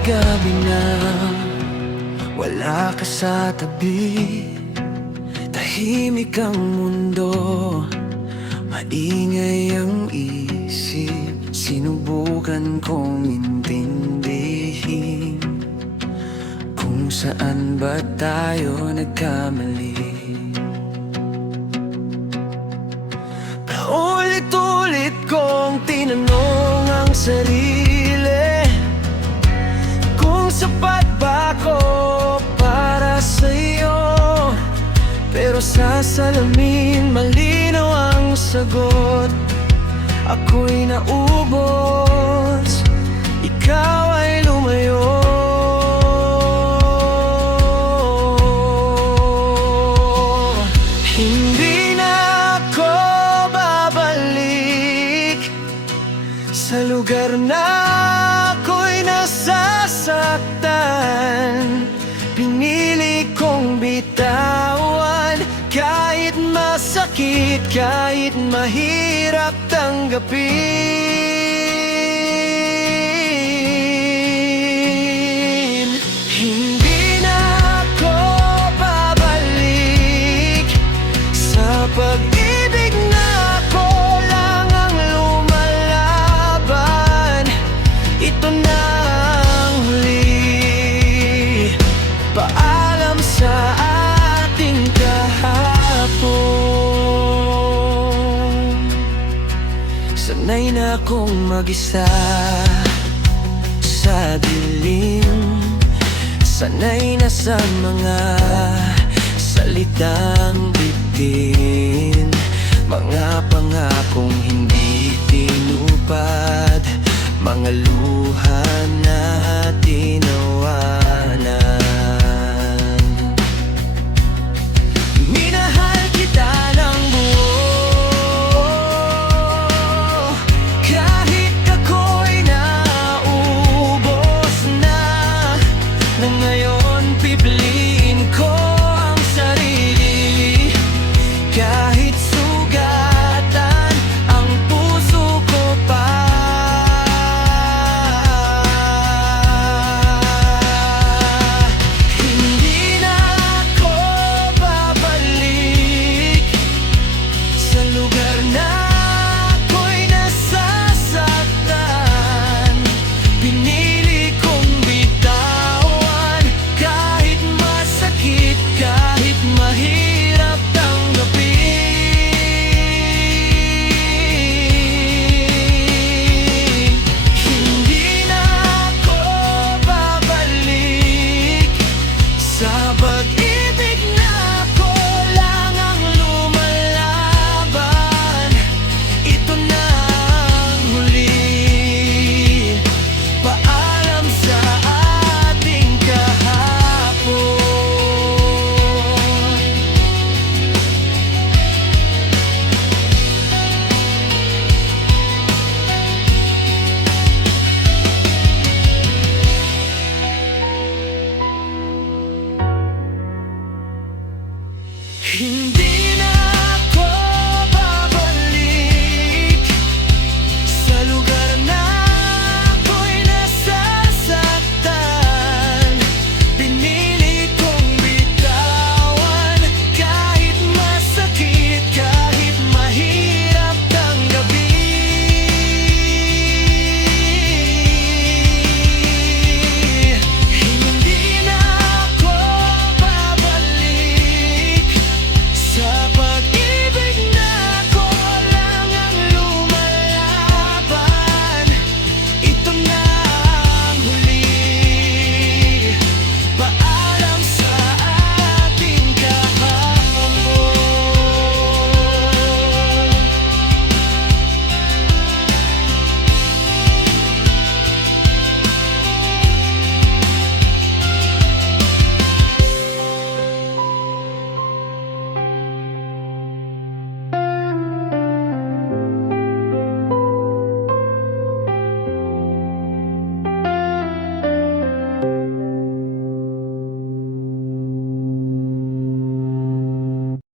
gabi na wala ka sa tabi, tahimik ang mundo, maingay ang isip. Sinubukan kong intindihin kung saan ba tayo nagkamali. Paulit-ulit kong tinanong ang sarili kung sapat ba ako para sa'yo. Pero sa salamin malinaw ang sagot. Ako'y naubos, ikaw ay lumayo. Hindi na ako babalik sa lugar na ako'y nasasaktan. Pinili kong bitawan kahit masakit, kahit mahirap tanggapin. Hindi na ako babalik sa pag-ibig na ako lang ang lumalaban. Ito na ang huli, paalam sa ating kahapon. Sanay na akong mag-isa sa dilim, sanay na sa mga salitang bitin, mga pangakong hindi tinupad, mga luha na tinawanan. Minahal kita ng buo, kahit ako'y naubos na ngayon pipiliin ko ang sarili. Kahit sugatan ang puso ko pa, hindi na ako babalik sa lugar na ako'y nasasaktan. Pinili kong bitawan kahit masakit, kahit mahirap tanggapin. Hindi na ako babalik sa pag-ibig na ako lang ang lumalaban. Ito na ang huli, paalam sa ating kahapon. Hindi